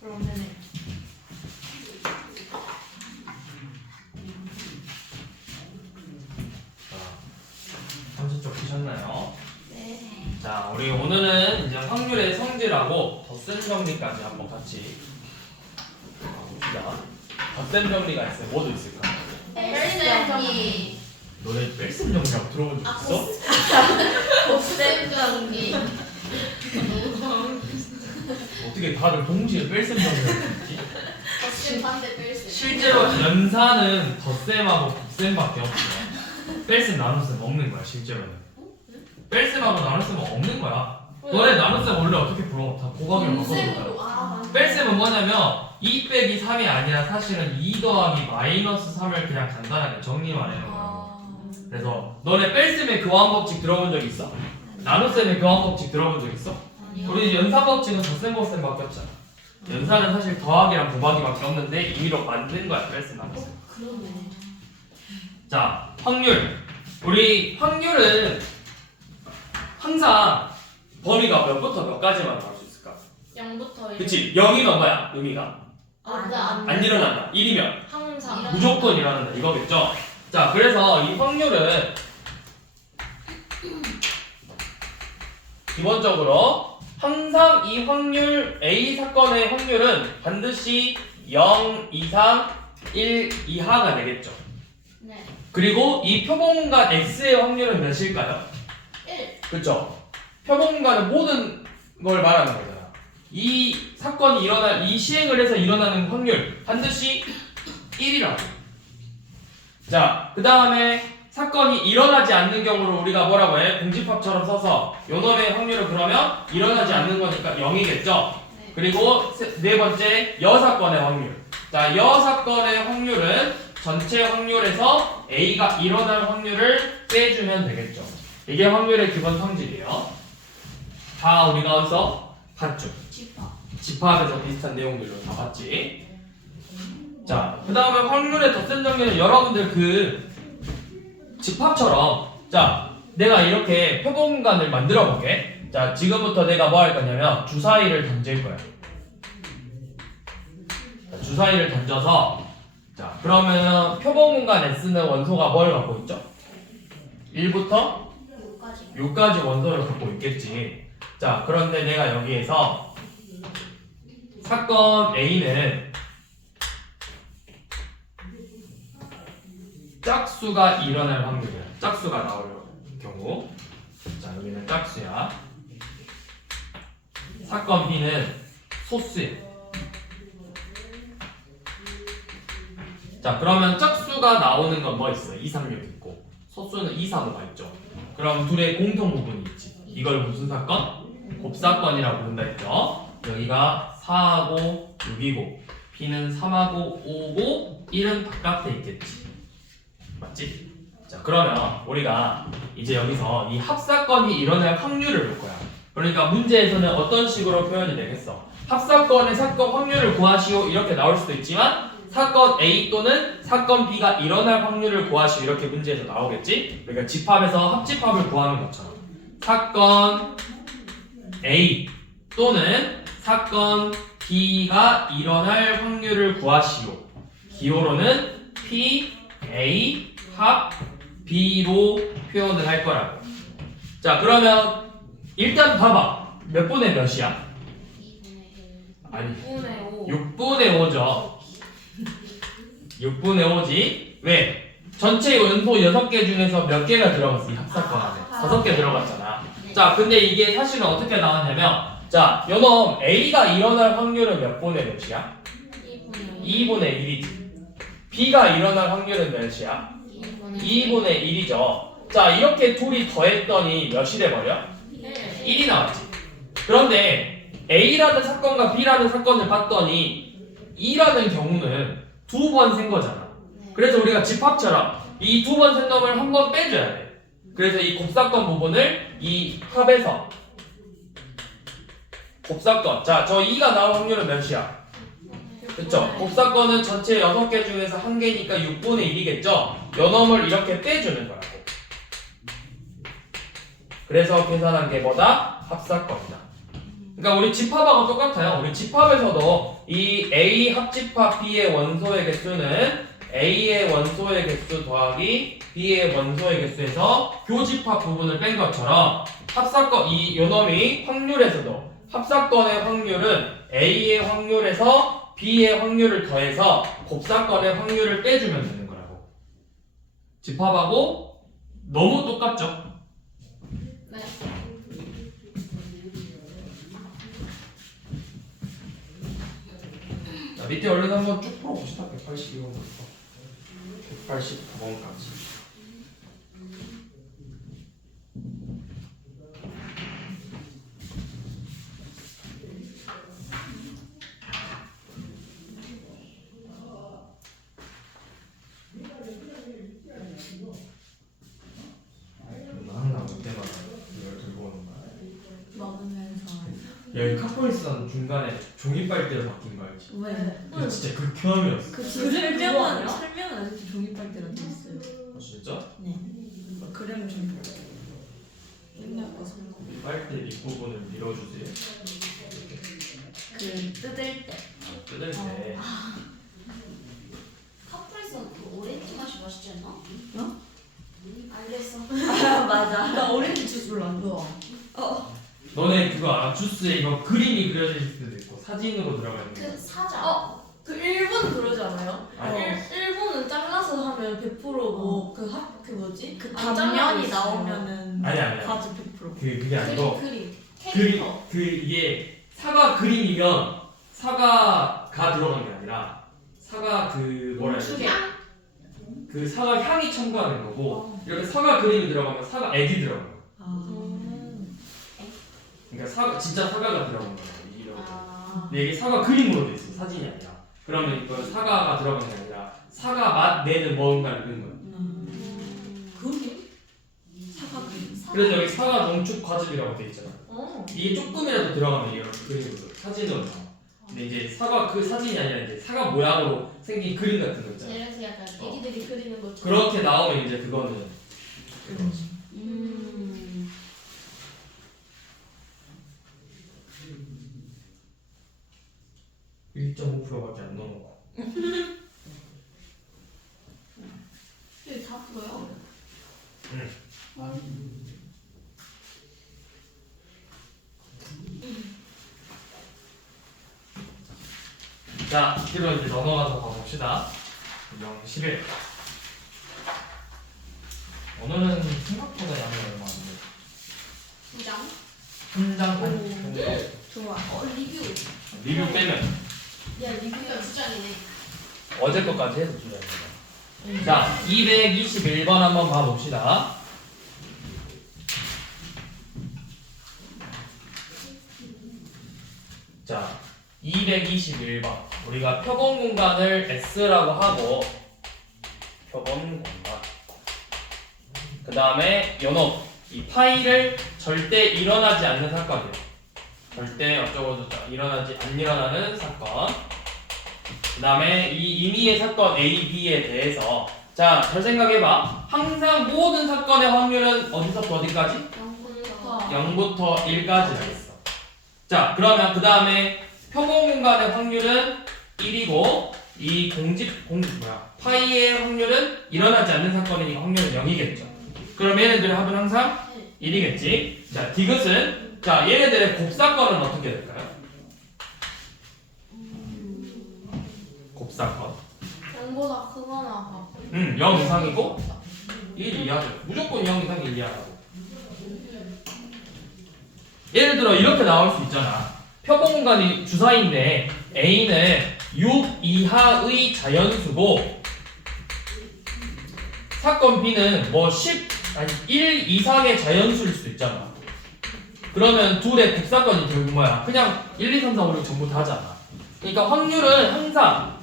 그러면은 함수 쪽 보셨나요? 네. 자, 우리 오늘은 이제 확률의 성질하고 덧셈 정리까지 한번 같이 봅시다. 덧셈 정리가 있어요. 뭐도 있을까? 뺄셈정리. 너네 뺄셈 정리라고 들어본 적 있어? 곱셈정리. 어떻게 다들 동시에 뺄셈 정리를 했지? 곱셈 반대 뺄셈. 실제로 연산은 덧셈하고 곱셈밖에 없어요. 뺄셈 나눗셈 없는 거야 실제로는. 뺄셈하고 나눗셈은 없는 거야. 너네 나눗셈 원래 어떻게 풀어? 다 곱하기로 바꿔줘. 뺄셈은 뭐냐면 2 빼기 3이 아니라 사실은 2 더하기 마이너스 3을 그냥 간단하게 정리만 해놓은 거야. 그래서 너네 뺄셈의 교환 법칙 들어본 적 있어? 나눗셈의 교환 법칙 들어본 적 있어? 우리 연산 법칙은 덧셈 곱셈밖에 없잖아. 연산은 사실 더하기랑 곱하기밖에 없는데 임의로 만든 거야 뺄셈 나눗셈. 그러네. 자, 확률. 우리 확률은 항상 범위가 몇부터 몇 가지만 나올 수 있을까? 0부터 1. 그치? 0이면 뭐야? 의미가 안 일어난다. 1이면 항상. 무조건 일어난다. 이거겠죠? 자, 그래서 이 확률은 기본적으로 항상 이 확률 A 사건의 확률은 반드시 0 이상 1 이하가 되겠죠. 네. 그리고 이 표본공간 X의 확률은 몇일까요? 1. 그렇죠? 표본공간은 모든 걸 말하는 거잖아. 이 사건이 이 시행을 해서 일어나는 확률 반드시 1이라고. 자, 그 다음에 사건이 일어나지 않는 경우를 우리가 뭐라고 해? 공집합처럼 써서 요놈의 확률은 그러면 일어나지 않는 거니까 0이겠죠? 네. 그리고 네 번째 여사건의 확률. 자, 여사건의 확률은 전체 확률에서 A가 일어날 확률을 빼주면 되겠죠. 이게 확률의 기본 성질이에요. 다 우리가 어디서 봤죠? 집합에서 비슷한 내용들로 다 봤지. 자, 그 다음에 확률의 덧셈 정리는 여러분들 그 집합처럼, 자, 내가 이렇게 표본공간을 만들어 볼게. 자, 지금부터 내가 뭐 할 거냐면 주사위를 던질 거야. 자, 주사위를 던져서, 자, 그러면 표본공간 S는 원소가 뭘 갖고 있죠? 1부터 6까지 원소를 갖고 있겠지. 자, 그런데 내가 여기에서 사건 A는 짝수가 일어날 확률이야. 짝수가 나올 경우. 자, 여기는 짝수야. 사건 B는 소수야. 자, 그러면 짝수가 나오는 건 뭐 있어? 2, 3, 6 있고 소수는 2, 3, 5가 있죠. 그럼 둘의 공통 부분이 있지. 이걸 무슨 사건? 곱사건이라고 부른다 했죠. 여기가 4하고 6이고 B는 3하고 5고 1은 바깥에 있겠지. 맞지? 자, 그러면 우리가 이제 여기서 이 합사건이 일어날 확률을 볼 거야. 그러니까 문제에서는 어떤 식으로 표현이 되겠어? 합사건의 사건 확률을 구하시오 이렇게 나올 수도 있지만 사건 A 또는 사건 B가 일어날 확률을 구하시오 이렇게 문제에서 나오겠지? 그러니까 집합에서 합집합을 구하는 것처럼 사건 A 또는 사건 B가 일어날 확률을 구하시오. 기호로는 P, A, 합, B로 표현을 할 거라고. 자, 그러면 일단 봐봐. 몇 분의 몇이야? 2분의 1. 아니 6분의 5. 6분의 5죠. 6분의 5지. 왜? 전체 원소 6개 중에서 몇 개가 들어갔어? 이 합사건 안에 5개 들어갔잖아. 자, 근데 이게 사실은 어떻게 나왔냐면 자, 요놈 A가 일어날 확률은 몇 분의 몇이야? 2분의 1이지. B가 일어날 확률은 몇이야? 2분의 1이죠. 자, 이렇게 둘이 더했더니 몇이 돼버려? 1이 나왔지. 그런데 A라는 사건과 B라는 사건을 봤더니 2라는 경우는 2번 센 거잖아. 그래서 우리가 집합처럼 이 2번 센 놈을 한 번 빼줘야 돼. 그래서 이 곱사건 부분을 이 합에서 곱사건. 자, 저 2가 나올 확률은 몇이야? 그쵸? 곱사건은 전체 6개 중에서 1개니까 6분의 1이겠죠? 요 놈을 이렇게 빼주는 거라고. 그래서 계산한 게 뭐다? 합사건이다. 그러니까 우리 집합하고 똑같아요. 우리 집합에서도 이 A 합집합 B의 원소의 개수는 A의 원소의 개수 더하기 B의 원소의 개수에서 교집합 부분을 뺀 것처럼 합사건 이 요놈이 확률에서도 합사건의 확률은 A의 확률에서 B의 확률을 더해서 곱사건의 확률을 빼주면 되는 거라고. 집합하고 너무 똑같죠? 네. 자, 밑에 얼른 한번 쭉 풀어봅시다. 182번부터 189번까지. 항상 올 때마다 이걸 들고 오는 거야. 먹으면서. 여기 카포니스는 중간에 종이 빨대로 바뀐 거 알지? 왜? 이거 진짜 극혐이었어. 그 설명은 설명은 아직도 종이빨대로 돼 있어요. 아, 진짜? 네. 그래면 종이빨대. 맨날 거 선 거. 빨대 밑부분을 밀어주세요. 그 뜯을 때. 뜯을 때. 카프리선 그 오렌지 맛이 맛있지 않나? 어? 알겠어. 맞아. 나 오렌지 주스 별로 안 좋아. 너네 그거 알아? 주스에 이거 그림이 그려져 있을 때도 있고 사진으로 들어가 있는 거. 그 사자. 그 일본 그러지 않아요? 아니. 일본은 잘라서 하면 100%고 그 뭐지? 그 안 단면이 잘라져 나오면은 아니야. 과즙 100%. 그게 아니고 그림. 그림 캐릭터. 그 이게 사과 그림이면 사과가 들어간 게 아니라 사과 그 뭐라 해야 되지? 향? 그 사과 향이 첨가하는 거고 이렇게 사과 그림이 들어가면 사과 액이 들어간 거. 그러니까 사과 진짜 사과가 들어간 거야. 이게. 근데 이게 사과 그림으로 돼 있어. 사진이 아니라. 그러면 이건 사과가 들어간 게 아니라 사과 맛 내는 뭔가를 넣은 거야. 그림? 사과 그림. 그래서 여기 사과 농축 과즙이라고 돼 있잖아. 어. 이게 조금이라도 들어가면 이런 그림으로 사진으로 나와. 근데 이제 사과 그 사진이 아니라 이제 사과 모양으로 생긴 그림 같은 거 있잖아. 예를 들어 약간 애기들이 그리는 것처럼. 그렇게 나오면 이제 그거는 그거지. 1.5%밖에 안 넣어놓고. 이게 다 풀어요? 응. 자, 뒤로 이제 넘어가서 가봅시다. 011. 오늘은 생각보다 양이 얼마 안 돼. 2장. 3장 반 정도. 좋아. 리뷰. 리뷰 빼면 야 리뷰가 2장이네. 어제 것까지 해서 주장입니다. 자, 221번 한번 봐봅시다. 자, 221번. 우리가 표본 공간을 S라고 하고 표본 공간. 그 다음에 요놈 이 파이를 절대 일어나지 않는 사건이에요. 절대 어쩌고저쩌고 안 일어나는 사건. 그 다음에 이 임의의 사건 A, B에 대해서 자, 잘 생각해봐. 항상 모든 사건의 확률은 어디서부터 어디까지? 0부터 1까지가 있어. 자, 그러면 그 다음에 표본 공간의 확률은 1이고 이 파이의 확률은 일어나지 않는 사건이니까 확률은 0이겠죠. 그럼 얘네들의 합은 항상 1이겠지. 자, 디귿은 자, 얘네들의 곱사건은 어떻게 될까요? 곱사건 0보다 크거나 같고. 0 이상이고 1 이하죠. 무조건 0 이상 1 이하라고. 예를 들어 이렇게 나올 수 있잖아. 표본 공간이 주사위인데 A는 6 이하의 자연수고 사건 B는 뭐 1 이상의 자연수일 수도 있잖아. 그러면 둘의 곱사건이 결국 뭐야? 그냥 1, 2, 3, 4, 5, 6 전부 다잖아. 그러니까 확률은 항상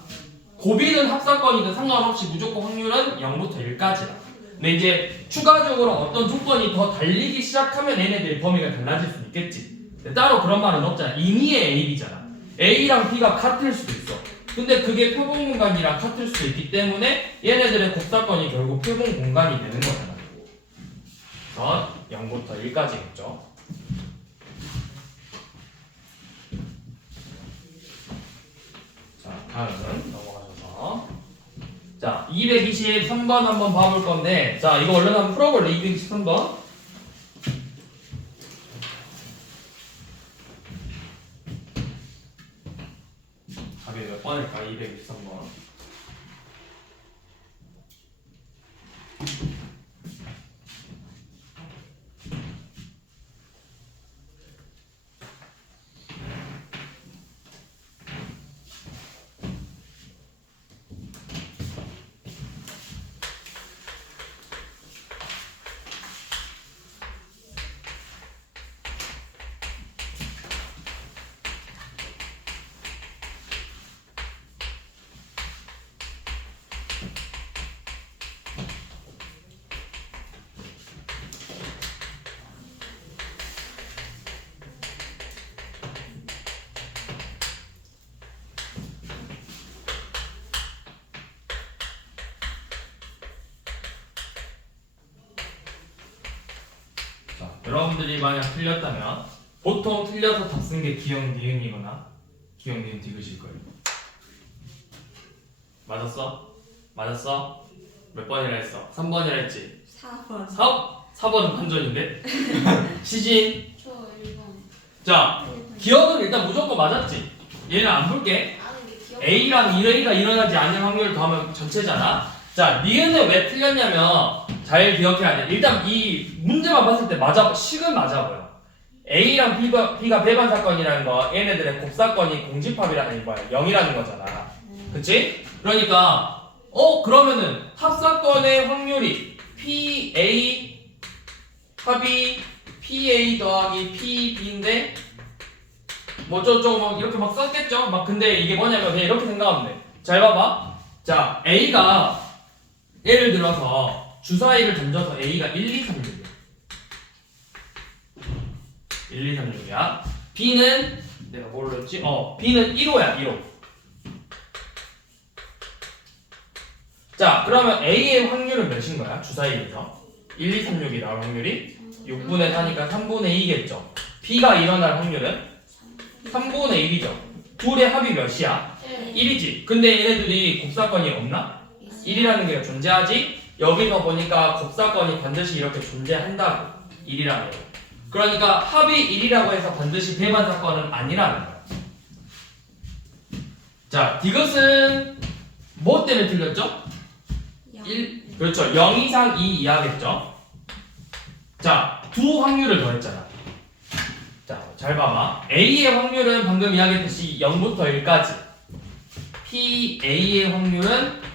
고비든 합사건이든 상관없이 무조건 확률은 0부터 1까지다. 근데 이제 추가적으로 어떤 조건이 더 달리기 시작하면 얘네들의 범위가 달라질 수 있겠지. 근데 따로 그런 말은 없잖아. 임의의 A, B잖아. A랑 B가 같을 수도 있어. 근데 그게 표본 공간이랑 같을 수도 있기 때문에 얘네들의 곱사건이 결국 표본 공간이 되는 거잖아. 그래서 0부터 1까지겠죠. 다음은 넘어가셔서 자 223번 한번 봐볼 건데 자 이거 얼른 한번 풀어볼래 223번 답이 몇 번일까 223번 여러분들이 만약 틀렸다면 보통 틀려서 답 쓴 게 기억 니은이거나 기억 니은 디귿일 거예요. 맞았어? 맞았어? 몇 번이라 했어? 3번이라 했지? 4번. 4번은 반전인데? 시진 저 1번. 자 기억은 일단 무조건 맞았지? 얘는 안 볼게 아는 게 기억. A랑 A가 일어나지 않을 확률을 더하면 전체잖아. 자, 니은은 왜 틀렸냐면 잘 기억해야 돼. 일단 이 문제만 봤을 때 맞아, 식은 맞아 보여. A랑 B가 배반 사건이라는 거, 얘네들의 곱사건이 공집합이라는 거야. 0이라는 거잖아. 그치? 그러니까 그러면은 합사건의 확률이 PA 합이 PA 더하기 PB인데 뭐 어쩌고 막 이렇게 막 썼겠죠? 막 근데 이게 뭐냐면 그냥 이렇게 생각하면 돼. 잘 봐봐. 자, A가 예를 들어서 주사위를 던져서 A가 1, 2, 3, 6이야. 1, 2, 3, 6이야. B는 내가 뭘로 했지? B는 1호야, 1호. 자, 그러면 A의 확률은 몇인 거야? 주사위에서 1, 2, 3, 6이 나올 확률이 6분의 4니까 3분의 2겠죠. B가 일어날 확률은 3분의 1이죠. 둘의 합이 몇이야? 1이지. 근데 얘네들이 곱사건이 없나? 1이라는 게 존재하지? 여기서 보니까 곱사건이 반드시 이렇게 존재한다고. 1이라는 거. 그러니까 합이 1이라고 해서 반드시 배반 사건은 아니라는 거야. 자, 디귿은 뭐 때문에 틀렸죠? 1, 그렇죠. 0 이상 2 이하겠죠? 자, 두 확률을 더했잖아. 자, 잘 봐봐. A의 확률은 방금 이야기했듯이 0부터 1까지. PA의 확률은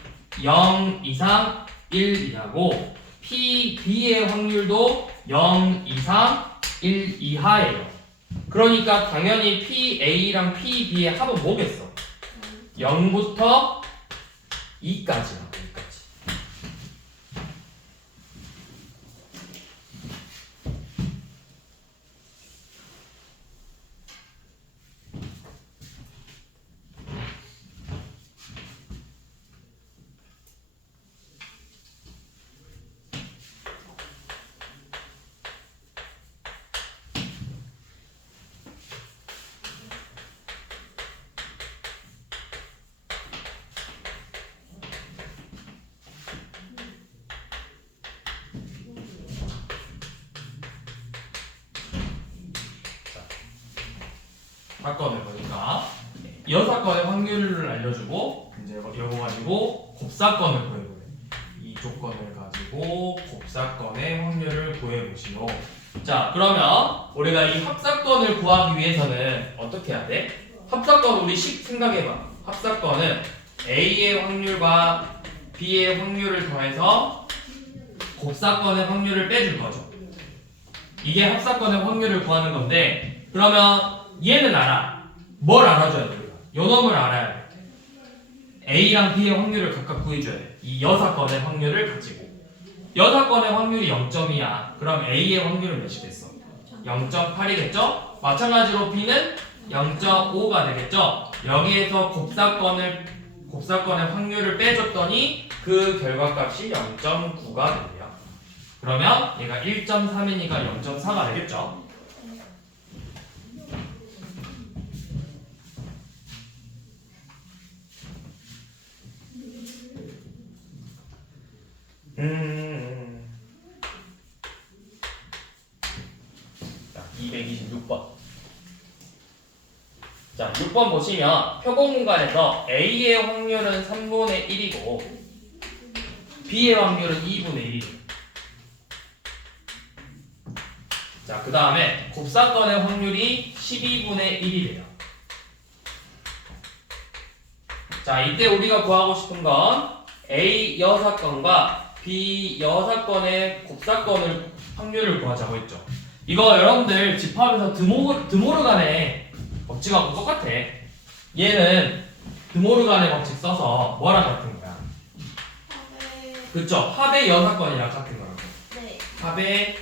0 이상 1 이하고 PB의 확률도 0 이상 1 이하예요. 그러니까 당연히 PA랑 PB의 합은 뭐겠어? 0부터 2까지야. 사건을 보니까 여사건의 확률을 알려주고 이제 이거 가지고 곱사건을 구해보래. 이 조건을 가지고 곱사건의 확률을 구해보시오. 자, 그러면 우리가 이 합사건을 구하기 위해서는 어떻게 해야 돼? 합사건 우리 식 생각해봐. 합사건은 A의 확률과 B의 확률을 더해서 곱사건의 확률을 빼줄 거죠. 이게 합사건의 확률을 구하는 건데, 그러면 얘는 알아. 뭘 알아줘야 돼? 요 놈을 알아야 돼. A랑 B의 확률을 각각 구해줘야 돼. 이 여사건의 확률을 가지고. 여사건의 확률이 0.2야. 그럼 A의 확률은 몇이겠어? 0.8이겠죠? 마찬가지로 B는 0.5가 되겠죠? 여기에서 곱사건의 확률을 빼줬더니 그 결과값이 0.9가 돼요. 그러면 얘가 1.3이니까 0.4가 되겠죠? 자, 226번. 자, 6번 보시면 표본 공간에서 A의 확률은 3분의 1이고 B의 확률은 2분의 1이에요. 자, 그 다음에 곱사건의 확률이 12분의 1이래요. 자, 이때 우리가 구하고 싶은 건 A 여사건과 B 여사건의 곱사건을 확률을 구하자고 했죠. 이거 여러분들 집합에서 드모르간의 법칙하고 똑같아. 얘는 드모르간의 법칙 써서 뭐랑 같은 거야? 그쵸? 합의 여사건이랑 같은 거라고. 네. 합의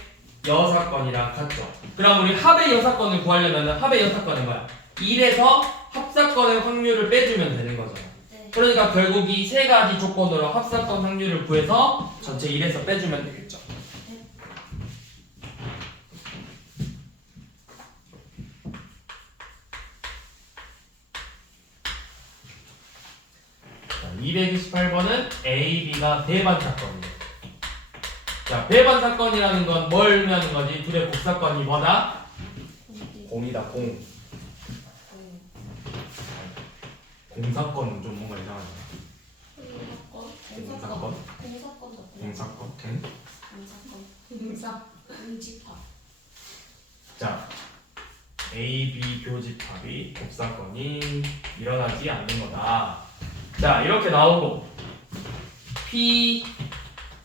여사건이랑 같죠. 그럼 우리 합의 여사건을 구하려면 합의 여사건은 뭐야? 1에서 합사건의 확률을 빼주면 되는 거잖아. 네. 그러니까 결국 이 세 가지 조건으로 합사건 확률을 구해서 전체 1에서 빼주면 되겠죠. 자, 228번은 A, B가 배반 사건이에요. 자, 배반 사건이라는 건 뭘 의미하는 거지? 둘의 곱사건이 뭐다? 공이다, 공. 공사건은 좀 뭔가 이상하네. 공사건? 공사건? 된? 공집합. 자, A, B 교집합이 곱사건이 일어나지 않는 거다. 자, 이렇게 나오고 P,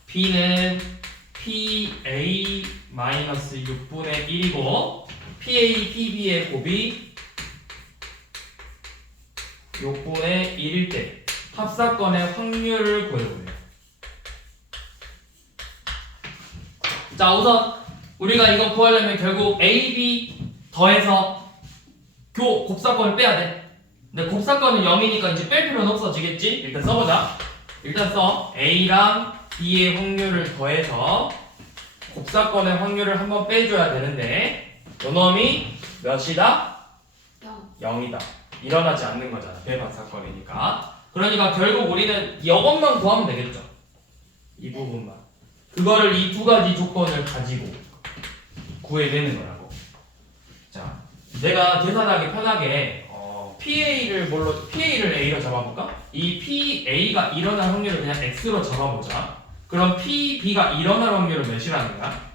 B는 PA-6분의 1이고 PA, PB의 곱이 6분의 1일 때 합사건의 확률을 구해보래요. 자, 우선 우리가 이거 구하려면 결국 A, B 더해서 곱사건을 빼야 돼. 근데 곱사건은 0이니까 이제 뺄 필요는 없어지겠지? 일단 써보자. 일단 써. A랑 B의 확률을 더해서 곱사건의 확률을 한번 빼줘야 되는데 요 놈이 몇이다? 0이다. 일어나지 않는 거잖아. 배반 사건이니까. 그러니까 결국 우리는 이것만 구하면 되겠죠. 이 부분만. 그거를 이 두 가지 조건을 가지고 구해내는 거라고. 자, 내가 계산하기 편하게 PA를 A로 잡아볼까? 이 PA가 일어날 확률을 그냥 X로 잡아보자. 그럼 PB가 일어날 확률은 몇이라는 거야?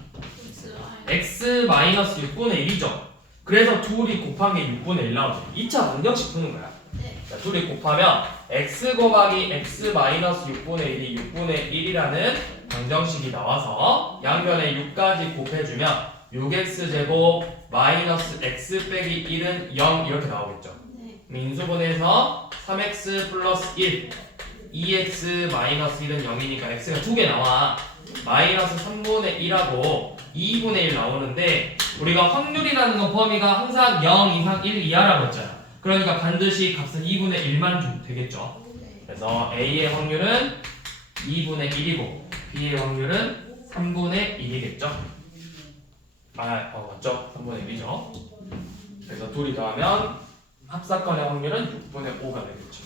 X-6분의 1이죠. 그래서 둘이 곱한 게 6분의 1 나오죠. 2차 방정식 푸는 거야. 네. 자, 둘이 곱하면 X 곱하기 X-6분의 1이 6분의 1이라는 방정식이 나와서 양변에 6까지 곱해주면 6x제곱 마이너스 x 빼기 1은 0 이렇게 나오겠죠. 네. 인수분해서 3x 플러스 1 2x 마이너스 1은 0이니까 x가 2개 나와. 마이너스 3분의 1하고 2분의 1 나오는데 우리가 확률이라는 건 범위가 항상 0 이상 1 이하라고 했잖아. 그러니까 반드시 값은 2분의 1만 주면 되겠죠. 그래서 A의 확률은 2분의 1이고 B의 확률은 3분의 1이겠죠. 맞죠? 3분의 1이죠. 그래서 둘이 더하면 합사건의 확률은 6분의 5가 되겠죠.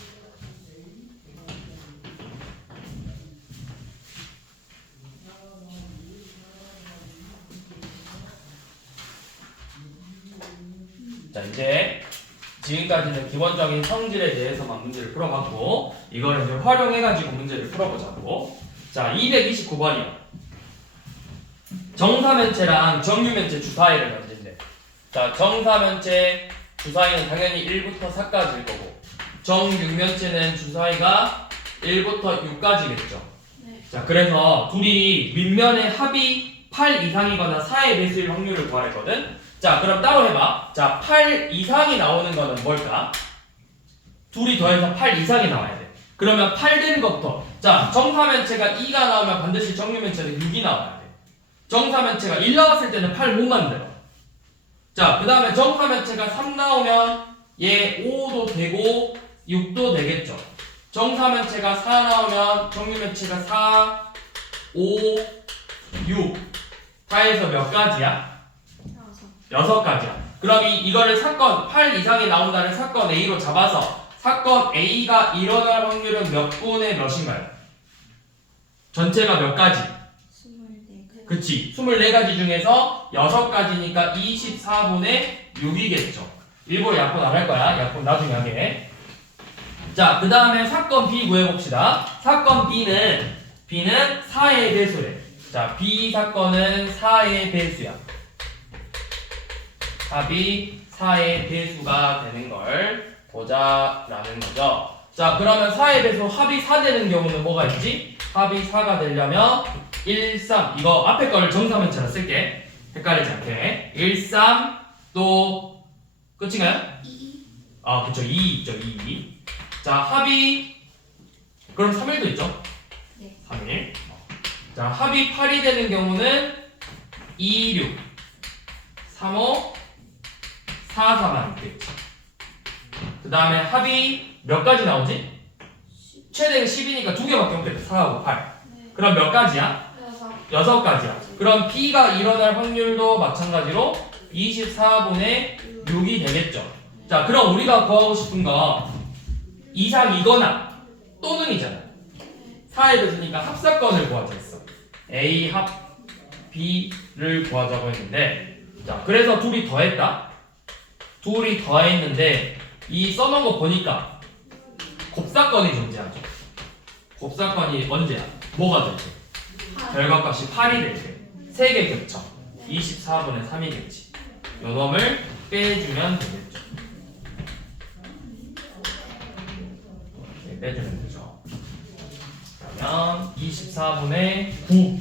자, 이제 지금까지는 기본적인 성질에 대해서만 문제를 풀어봤고 이거를 이제 활용해가지고 문제를 풀어보자고. 자, 229번이요. 정사면체랑 정유면체 주사위를 만든대. 자, 정사면체 주사위는 당연히 1부터 4까지일 거고 정육면체는 주사위가 1부터 6까지겠죠. 네. 자, 그래서 둘이 밑면의 합이 8 이상이거나 4의 배수일 확률을 구하랬거든. 자, 그럼 따로 해봐. 자, 8 이상이 나오는 거는 뭘까? 둘이 더해서 8 이상이 나와야 돼. 그러면 8 되는 것부터. 자, 정사면체가 2가 나오면 반드시 정유면체는 6이 나와야 돼. 정사면체가 1 나왔을 때는 8 못 만들어. 자, 그 다음에 정사면체가 3 나오면 얘 5도 되고 6도 되겠죠. 정사면체가 4 나오면 정유면체가 4, 5, 6 다 해서 몇 가지야? 6가지야. 그럼 이거를 사건 8 이상이 나온다는 사건 A로 잡아서 사건 A가 일어날 확률은 몇 분의 몇인가요? 전체가 몇 가지? 24개. 그치. 24가지 중에서 6가지니까 24분의 6이겠죠. 일부러 약분 안 할 거야. 약분 나중에 하게. 자, 그 다음에 사건 B 구해봅시다. 사건 B는 4의 배수래. 자, B 사건은 4의 배수야. 합이 4의 배수가 되는 걸 보자라는 거죠. 자, 그러면 4의 배수 합이 4 되는 경우는 뭐가 있지? 합이 4가 되려면 1, 3 이거 앞에 거를 정사면체로 쓸게. 헷갈리지 않게. 1, 3 또 끝인가요? 2. 아, 그쵸. 2 있죠. 2. 자, 합이 그럼 3일도 있죠? 네. 3일. 자, 합이 8이 되는 경우는 2, 6 3, 5 4, 4만 있겠지. 그 다음에 합이 몇 가지 나오지? 최대가 10이니까 두 개밖에 없겠다. 4하고 8. 네. 그럼 몇 가지야? 6. 6가지야. 그럼 B가 일어날 확률도 마찬가지로 24분의 6이 되겠죠. 자, 그럼 우리가 구하고 싶은 거 이상이거나 또는이잖아. 4의 배수니까 합사건을 구하자 했어. A 합 B를 구하자고 했는데, 자, 그래서 둘이 더했다. 둘이 더했는데 이 써놓은 거 보니까 곱사건이 존재하죠. 곱사건이 언제야? 뭐가 될 때? 결과값이 8이 될 때. 3개 겹쳐. 24분의 3이겠지. 요 놈을 빼주면 되겠죠. 네, 빼주면 되죠. 그러면 24분의 9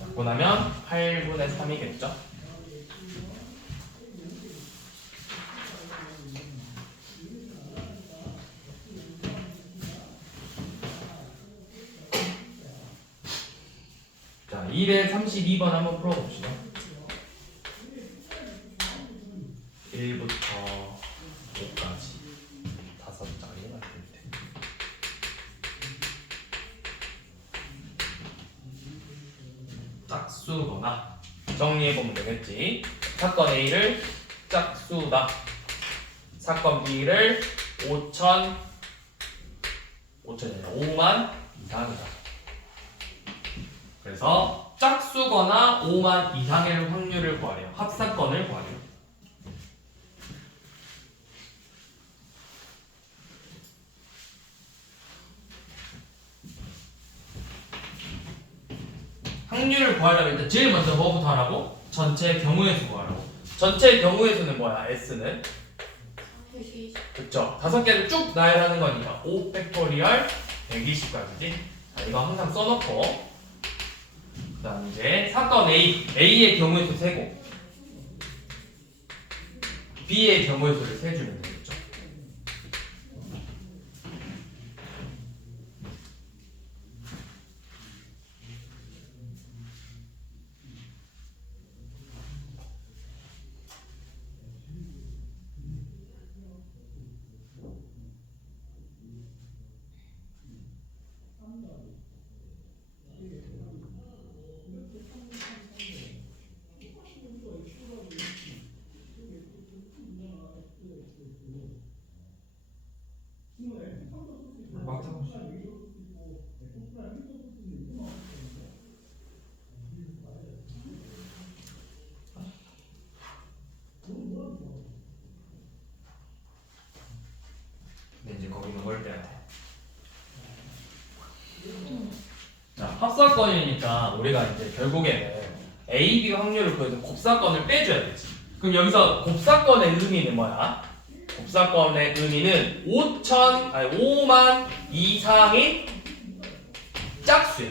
갖고 나면 8분의 3이겠죠. 자, 232번 한번 풀어봅시다. 1부터 5까지 5장이 나올 때. 짝수거나 정리해보면 되겠지. 사건 A를 짝수다. 사건 B를 5천 5천이 아니라 5만 이상이다. 그래서 짝수거나 5만 이상의 확률을 구하래요. 합사건을 구하래요. 확률을 구하려면 일단 제일 먼저 뭐부터 하라고? 전체 경우의 수 구하라고. 전체 경우의 수는 뭐야? S는? 그쵸? 5개를 쭉 나열하는 거니까 5 팩토리얼 120까지지. 자, 이거 항상 써놓고, 그 다음 이제 사건 A의 경우의 수 세고 B의 경우의 수를 세주면 되겠죠. 근데 이제 거기는 뭘 빼야 돼? 자, 합사건이니까 우리가 이제 결국에는 A, B 확률을 구해서 곱사건을 빼줘야 되지. 그럼 여기서 곱사건의 의미는 뭐야? 곱사건의 의미는 5만 이상의 짝수야.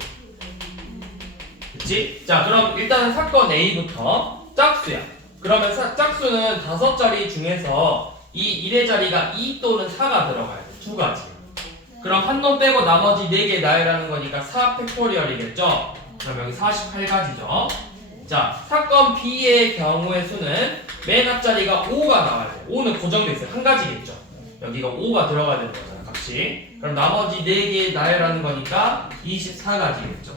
그치? 자, 그럼 일단은 사건 A부터 짝수야. 그러면 짝수는 5자리 중에서 이 1의 자리가 2 또는 4가 들어가야 돼. 두 가지. 그럼 한 놈 빼고 나머지 4개 나열하는 거니까 4 팩토리얼이겠죠? 그럼 여기 48가지죠. 자, 사건 B의 경우의 수는 맨 앞자리가 5가 나와야 돼. 5는 고정돼 있어요. 한 가지겠죠. 여기가 5가 들어가야 되는 거잖아, 값이. 그럼 나머지 4개 나열하는 거니까 24가지겠죠.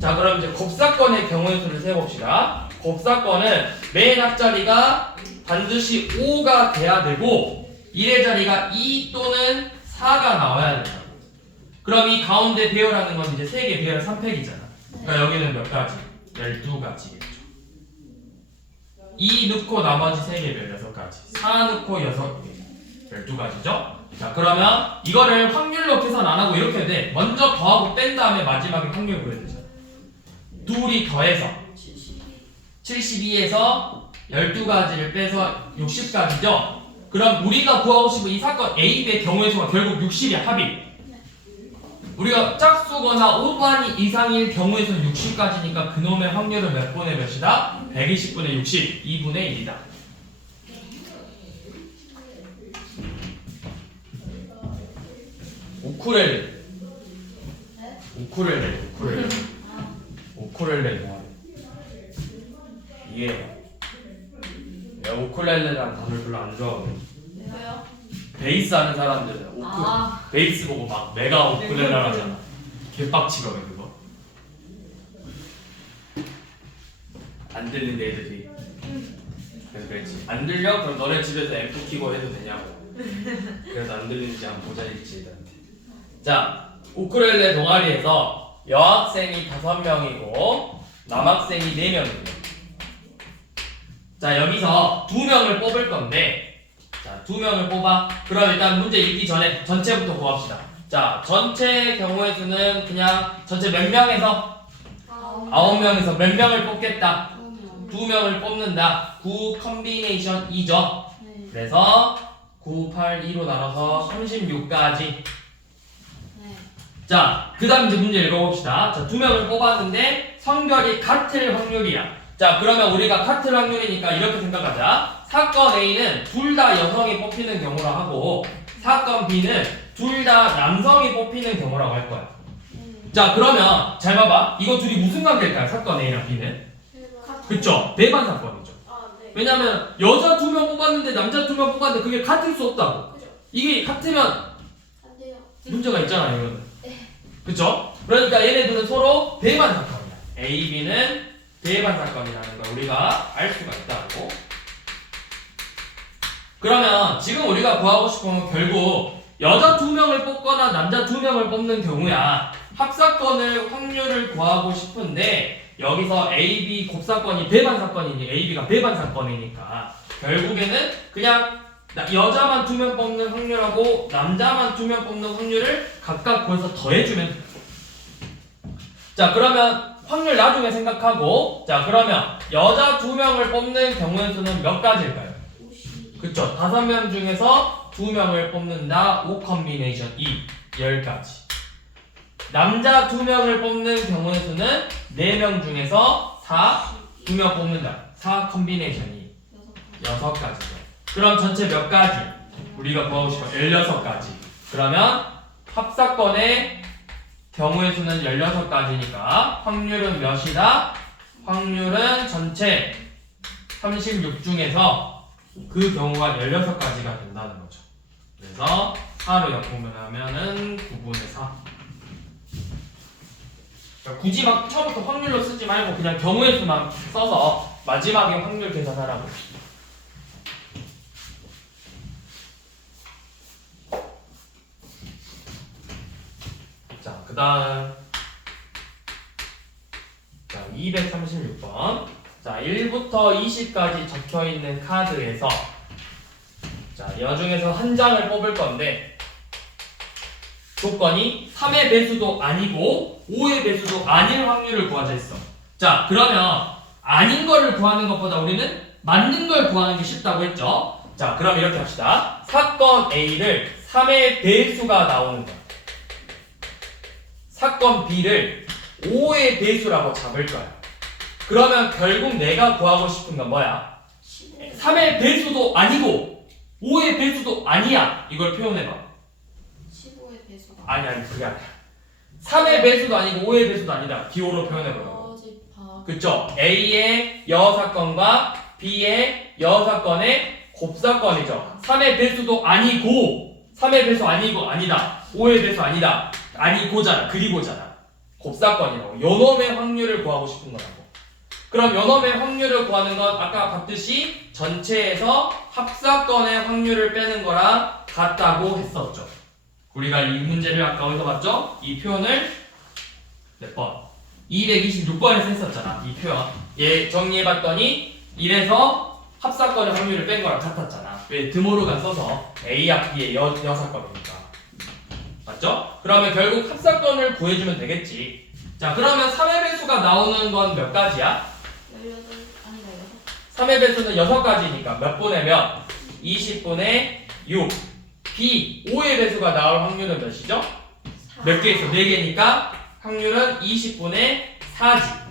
자, 그럼 이제 곱사건의 경우의 수를 세봅시다. 곱사건은 맨 앞자리가 반드시 5가 돼야 되고 1의 자리가 2 또는 4가 나와야 된다. 그럼 이 가운데 배열하는 건 이제 3개 배열 3팩이잖아. 그러니까 여기는 몇 가지? 12가지겠죠. 2 넣고 나머지 3개 배열 6가지. 4 넣고 6개 12가지죠. 자, 그러면 이거를 확률로 계산 안 하고 이렇게 돼. 먼저 더하고 뺀 다음에 마지막에 확률 구해야 되잖아. 둘이 더해서 72에서 12가지를 빼서 60가지죠? 그럼 우리가 구하고 싶은 이 사건 A, B의 경우의 수가 결국 60이야, 합이. 우리가 짝수거나 오반이 이상일 경우의 수는 60까지니까 그놈의 확률은 몇 분의 몇이다? 120분의 60, 2분의 1이다. 우쿨렐레. 우쿨렐레 뭐하래? 이게 내가 우쿨렐레라는 단어를 별로 안 좋아하거든. 왜요? 베이스 하는 사람들은 베이스 보고 막 메가 우쿨렐레 하잖아. 개빡치거든 그거. 안 들린다 애들이. 그래서 그랬지. 안 들려? 그럼 너네 집에서 앰프 키고 해도 되냐고. 그래서 안 들리는지 한번 보자 했지 애들한테. 자, 우쿨렐레 동아리에서 여학생이 5명이고 남학생이 4명입니다. 자, 여기서 2명을 뽑을 건데, 자, 2명을 뽑아. 그럼 일단 문제 읽기 전에 전체부터 구합시다. 자, 전체 경우의 수는 그냥 전체 몇 명에서 9명에서 몇 명을 뽑겠다. 2명을 뽑는다. 9 컨비네이션 2죠. 그래서 9, 8, 2로 나눠서 36까지. 자, 그 다음 이제 문제 읽어봅시다. 자, 2명을 뽑았는데 성별이 같을 확률이야. 자, 그러면 우리가 같을 확률이니까 이렇게 생각하자. 사건 A는 둘 다 여성이 뽑히는 경우라 하고 사건 B는 둘 다 남성이 뽑히는 경우라고 할 거야. 자, 그러면 잘 봐봐. 이거 둘이 무슨 관계일까요? 사건 A랑 B는? 그쵸? 배반 사건이죠. 왜냐면 여자 2명 뽑았는데 남자 2명 뽑았는데 그게 같을 수 없다고. 이게 같으면 문제가 있잖아요, 이거는. 그쵸? 그러니까 얘네들은 서로 배반 사건이야. A, B는 배반 사건이라는 걸 우리가 알 수가 있다고. 그러면 지금 우리가 구하고 싶은 건 결국 여자 2명을 뽑거나 남자 2명을 뽑는 경우야. 합사건을 확률을 구하고 싶은데 여기서 A, B 곱사건이 배반 사건이니 A, B가 배반 사건이니까 결국에는 그냥 여자만 2명 뽑는 확률하고 남자만 2명 뽑는 확률을 각각 구해서 더해주면 돼. 자, 그러면 확률 나중에 생각하고, 자, 그러면 여자 2명을 뽑는 경우의 수는 몇 가지일까요? 그쵸? 5명 중에서 2명을 뽑는다. 5 컨비네이션 2, 10가지. 남자 2명을 뽑는 경우의 수는 4명 중에서 2명 뽑는다. 4 컨비네이션 2, 6가지죠. 그럼 전체 몇 가지? 우리가 구하고 싶어 16가지. 그러면 합사건의 경우의 수는 16가지니까 확률은 몇이다? 확률은 전체 36 중에서 그 경우가 16가지가 된다는 거죠. 그래서 4로 역보면하면은 9분의 4. 그러니까 굳이 막 처음부터 확률로 쓰지 말고 그냥 경우의 수만 써서 마지막에 확률 계산하라고. 자, 그 다음 자, 236번. 자, 1부터 20까지 적혀있는 카드에서 자, 여중에서 한 장을 뽑을 건데 조건이 3의 배수도 아니고 5의 배수도 아닐 확률을 구하자 했어. 자, 그러면 아닌 거를 구하는 것보다 우리는 맞는 걸 구하는 게 쉽다고 했죠. 자, 그럼 이렇게 합시다. 사건 A를 3의 배수가 나오는 거야. 사건 B를 5의 배수라고 잡을 거야. 그러면 결국 내가 구하고 싶은 건 뭐야? 3의 배수도 아니고 5의 배수도 아니야. 이걸 표현해봐. 15의 배수가 아니 그게 아니야. 3의 배수도 아니고 5의 배수도 아니다. 기호로 표현해보라고. 그쵸? A의 여사건과 B의 여사건의 곱사건이죠. 3의 배수도 아니고 3의 배수 아니고 아니다. 5의 배수 아니다. 아니고잖아. 그리고잖아. 곱사건이라고. 요놈의 확률을 구하고 싶은 거라고. 그럼 요놈의 확률을 구하는 건 아까 봤듯이 전체에서 합사건의 확률을 빼는 거랑 같다고 했었죠. 우리가 이 문제를 아까 어디서 봤죠? 이 표현을 몇 번? 226번에서 했었잖아. 이 표현. 얘 정리해봤더니 1에서 합사건의 확률을 뺀 거랑 같았잖아. 왜? 드모르간 써서 A와 B의 여사건이니까. 맞죠? 그러면 결국 합사건을 구해주면 되겠지. 자, 그러면 3의 배수가 나오는 건 몇 가지야? 18 아니다 3의 배수는 6가지니까 몇 분의 20분의 6. B 5의 배수가 나올 확률은 몇이죠? 6. 몇 개 있어? 4개니까 확률은 20분의 4지.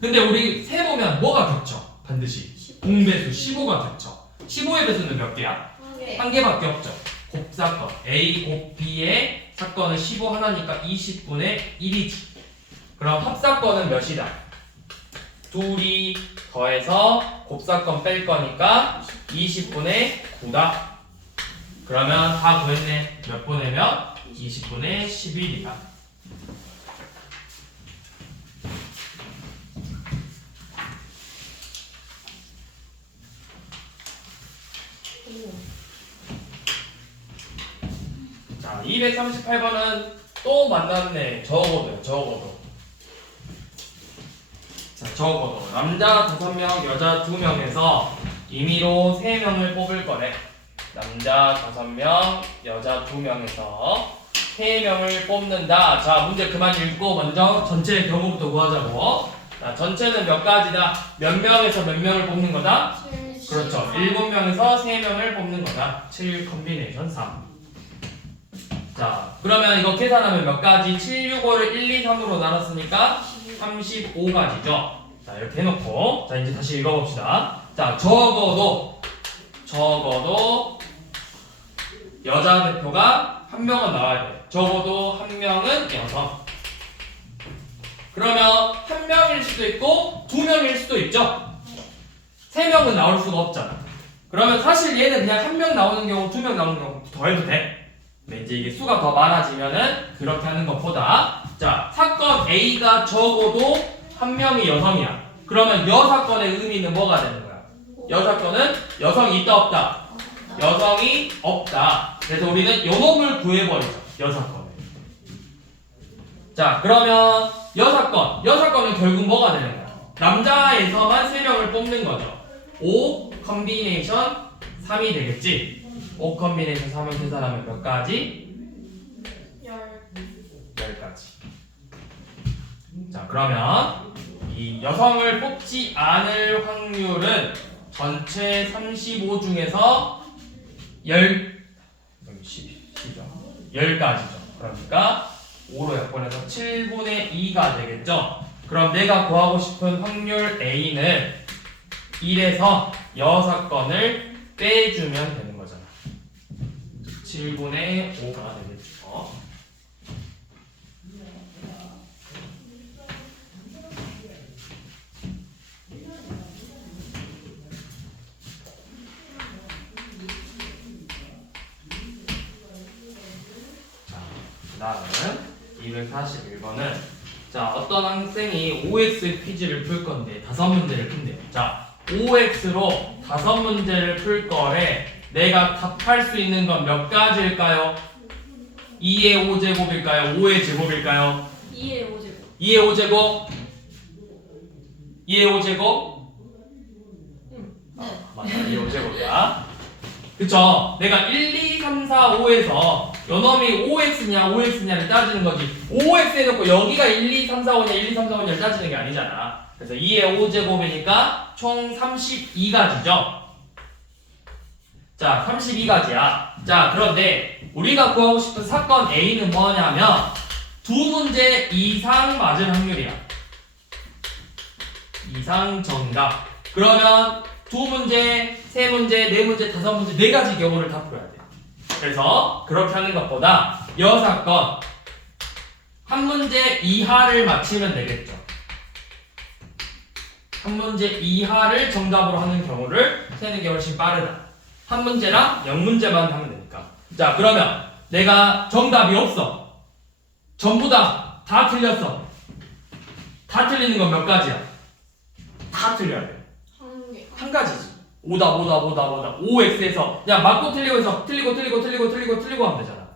근데 우리 세보면 뭐가 겹쳐? 반드시 공배수 15가 겹쳐. 15의 배수는 몇 개야? 한 개밖에 없죠. 곱사건 A 곱 B의 사건은 15 하나니까 20분의 1이지. 그럼 합사건은 몇이다? 둘이 더해서 곱사건 뺄 거니까 20분의 9다. 그러면 다 구했네. 몇 분의 몇? 20분의 11이다. 자, 238번은 또 만났네. 적어도. 자, 적어도. 남자 5명, 여자 2명에서 임의로 3명을 뽑을 거래. 남자 5명, 여자 2명에서 3명을 뽑는다. 자, 문제 그만 읽고 먼저 전체 경우부터 구하자고. 자, 전체는 몇 가지다? 몇 명에서 몇 명을 뽑는 거다? 7, 그렇죠. 7명에서 3명을 뽑는 거다. 7 컨비네이션 3. 자, 그러면 이거 계산하면 몇 가지? 7, 6, 5를 1, 2, 3으로 나눴으니까 35가지죠. 자, 이렇게 해놓고 자, 이제 다시 읽어봅시다. 자, 적어도 여자 대표가 한 명은 나와야 돼. 적어도 한 명은 여성. 그러면 한 명일 수도 있고 2명일 수도 있죠. 3명은 나올 수가 없잖아. 그러면 사실 얘는 그냥 한 명 나오는 경우, 2명 나오는 경우 더 해도 돼. 근데 이제 이게 수가 더 많아지면은 그렇게 하는 것보다 자, 사건 A가 적어도 한 명이 여성이야. 그러면 여사건의 의미는 뭐가 되는 거야? 여사건은 여성이 있다 없다? 여성이 없다. 그래서 우리는 요놈을 구해버리죠. 여사건을. 자, 그러면 여사건은 결국 뭐가 되는 거야? 남자에서만 3명을 뽑는 거죠. 5 컨비네이션 3이 되겠지. 5 컨비네이션 3을 계산하면 몇 가지? 10가지. 자, 그러면 이 여성을 뽑지 않을 확률은 전체 35 중에서 10가지죠. 그러니까 5로 약분해서 7분의 2가 되겠죠. 그럼 내가 구하고 싶은 확률 A는 1에서 여사건을 빼주면 되는 거잖아. 7분의 5가 되겠죠. 자, 그 다음은 241번은 자, 어떤 학생이 OX 퀴즈를 풀 건데 5문제를 푼대요. 자, OX로 5문제를 풀 거래. 내가 답할 수 있는 건 몇 가지일까요? 2의 5제곱일까요? 5의 제곱일까요? 2의 5제곱. 2의 5제곱? 2의 5제곱? 맞아, 2의 5제곱이야. 그쵸? 내가 1, 2, 3, 4, 5에서 요놈이 OX냐, OX냐를 따지는 거지. OX 해놓고 여기가 1, 2, 3, 4, 5냐, 1, 2, 3, 4, 5냐를 따지는 게 아니잖아. 그래서 2의 5제곱이니까 총 32가지죠. 자, 32가지야. 자, 그런데 우리가 구하고 싶은 사건 A는 뭐냐면 2문제 이상 맞을 확률이야. 이상 정답. 그러면 2문제, 3문제, 4문제, 5문제, 4가지 경우를 다 풀어야 돼. 그래서 그렇게 하는 것보다 여사건 한 문제 이하를 맞히면 되겠죠. 한 문제 이하를 정답으로 하는 경우를 세는 게 훨씬 빠르다. 한 문제랑 0문제만 하면 되니까. 자, 그러면 내가 정답이 없어. 전부 다 틀렸어. 다 틀리는 건 몇 가지야? 다 틀려야 돼. 한 가지지. 오다. OX에서 그냥 맞고 틀리고 해서 틀리고 하면 되잖아.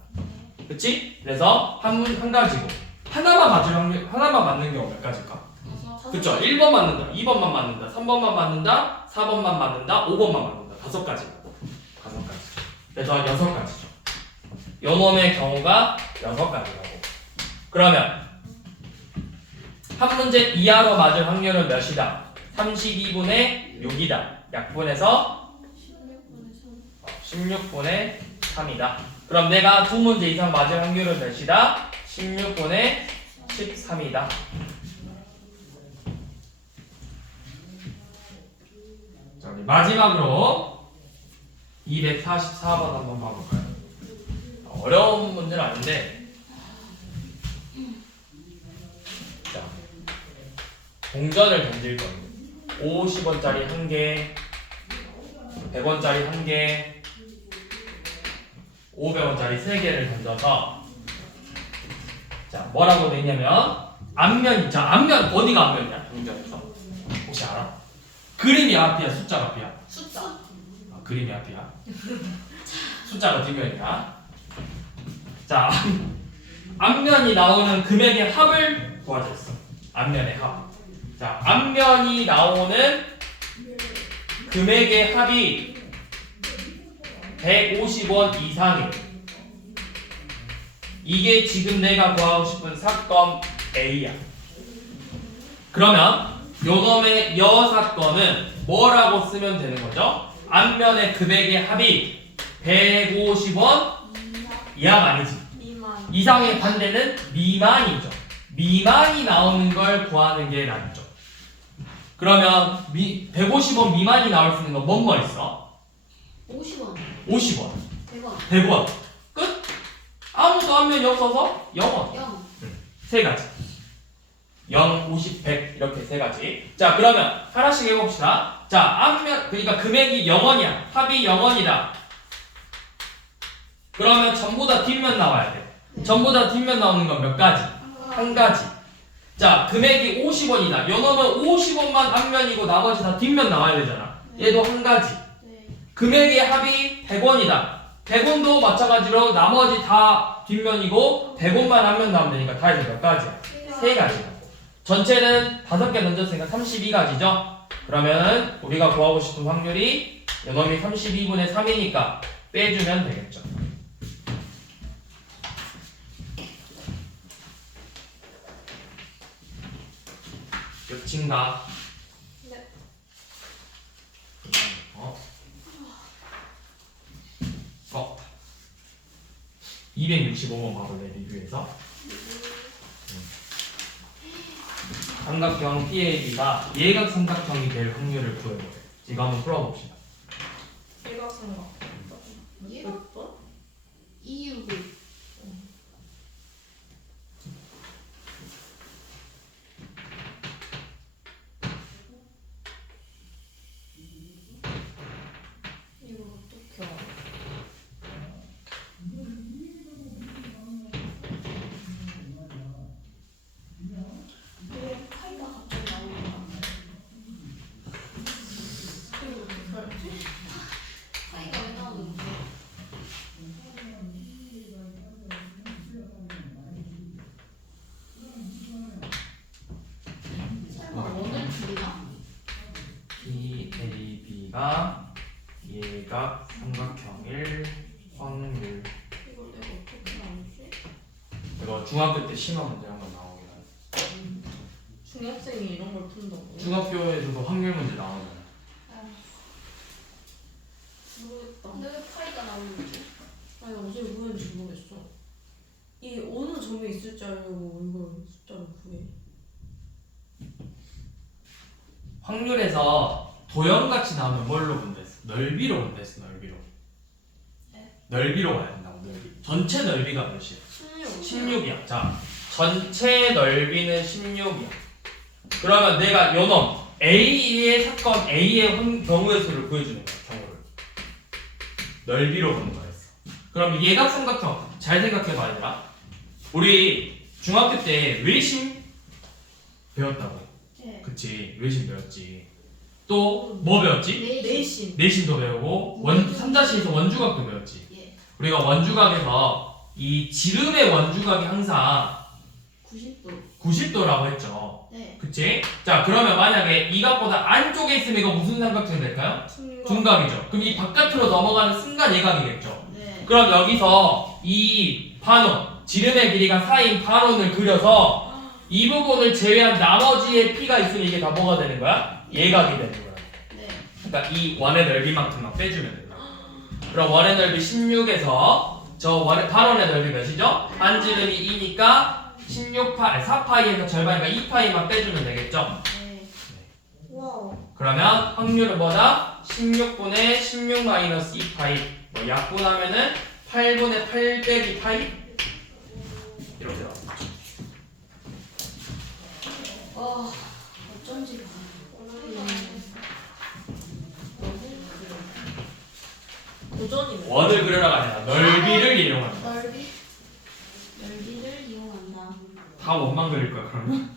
그치? 그래서 한 가지고 하나만 맞는 경우 몇 가지일까? 그쵸? 1번 맞는다, 2번만 맞는다, 3번만 맞는다, 4번만 맞는다, 5번만 맞는다. 5가지. 그래서 6가지죠. 요놈의 경우가 6가지라고. 그러면 한 문제 이하로 맞을 확률은 몇이다? 32분의 6이다. 약분해서 16분의 3이다. 그럼 내가 2문제 이상 맞을 확률은 몇이다? 16분의 13이다. 자, 우리 마지막으로 244번 한번 봐볼까요? 어려운 문제는 아닌데, 자, 동전을 던질 거예요. 50원짜리 1개, 100원짜리 1개, 500원짜리 3개를 던져서, 자, 뭐라고 돼 있냐면, 앞면 어디가 앞면이야? 동전에서 혹시 알아? 그림이 앞이야, 숫자가 앞이야? 숫자. 그림이 앞이야. 숫자가 뒷면이야. 자, 앞면이 나오는 금액의 합을 구하자 했어. 앞면의 합. 자, 앞면이 나오는 금액의 합이 150원 이상이에요. 이게 지금 내가 구하고 싶은 사건 A야. 그러면 요놈의 여 사건은 뭐라고 쓰면 되는 거죠? 앞면의 금액의 합이 150원 이하가 아니지. 미만. 이상의 반대는 미만이죠. 미만이 나오는 걸 구하는 게 낫죠. 그러면 150원 미만이 나올 수 있는 건 뭐뭐 있어? 50원. 50원, 100원. 100원. 끝? 아무도 앞면이 없어서 0원. 0. 세 가지. 0, 50, 100 이렇게 세 가지. 자, 그러면 하나씩 해봅시다. 자, 앞면 그러니까 금액이 0원이야. 합이 0원이다. 그러면 전부 다 뒷면 나와야 돼. 전부 다 뒷면 나오는 건 몇 가지? 한 가지. 자, 금액이 50원이다. 요놈은 50원만 앞면이고 나머지 다 뒷면 나와야 되잖아. 얘도 한 가지. 네. 금액의 합이 100원이다. 100원도 마찬가지로 나머지 다 뒷면이고 100원만 앞면 나오면 되니까 다 해서 몇 가지야? 세 가지. 전체는 5개 던졌으니까 32가지죠? 그러면 우리가 구하고 싶은 확률이 요놈이 32분의 3이니까 빼주면 되겠죠. 몇인가? 네. 265번 봐볼래, 리뷰에서? 삼각형 PAB가 예각삼각형이 될 확률을 구해보래. 이거 한번 풀어봅시다. 일각삼각. 얘가 몇 번? 269. 이거 어떻게 알아? 왜 파이가 갑자기 나오는가? 이거 어떻게 알지? 파이가 왜 나오는데? 설마 원을 줄이나? PAB가 예각삼각형일 확률. 이거 내가 어떻게 알지? 이거 중학교 때 심화 문제 한번 나오긴 하네. 중학생이 이런 걸 푼다고? 중학교에서도 확률 문제 나오잖아. 모르겠다. 근데 왜 파이가 나오는 거지? 아니 어제 뭐였는지 모르겠어. 이 어느 점에 있을 줄 알고 이걸 숫자를 구해. 확률에서 도형같이 나오면 뭘로 분배했어? 넓이로 분배했어. 넓이로. 네. 넓이로 가야 된다고. 넓이. 전체 넓이가 몇이야? 16. 16이야. 자, 전체 넓이는 16이야. 그러면 내가 요놈 A의 사건 A의 경우의 수를 구해주는 거야. 경우를. 넓이로 보는 거였어. 그럼 예각삼각형 잘 생각해봐 얘들아. 우리 중학교 때 외심 배웠다고. 네. 그치, 외심 배웠지. 또 뭐 배웠지? 내신. 내심도 배우고 삼자식에서 원주각도 배웠지. 예. 우리가 원주각에서 이 지름의 원주각이 항상 90도. 90도라고 했죠. 네. 그치? 자, 그러면 만약에 이 각보다 안쪽에 있으면 이거 무슨 삼각형이 될까요? 둔각이죠. 그럼 이 바깥으로 넘어가는 순간 예각이겠죠. 네. 그럼 여기서 이 반원, 지름의 길이가 4인 반원을 그려서 이 부분을 제외한 나머지의 P가 있으면 이게 다 뭐가 되는 거야? 예각이 되는 거야. 네. 그러니까 이 원의 넓이만큼만 빼주면 된다. 그럼 원의 넓이 16에서 저 원의 반원의 넓이 몇이죠? 반지름이 2니까 4파이에서 절반이니까 2파이만 빼주면 되겠죠? 네. 와. 그러면 확률은 뭐다? 16분의 16 마이너스 2파이 뭐 약분하면은 8분의 8 빼기 파이? 이렇게 나와. 어쩐지 도전이네. 원을 그려라가 아니라 넓이를 이용한다. 넓이를 이용한다. 다 원만 그릴 거야 그러면?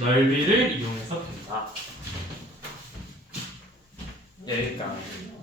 넓이를 이용해서 된다. 여기까지.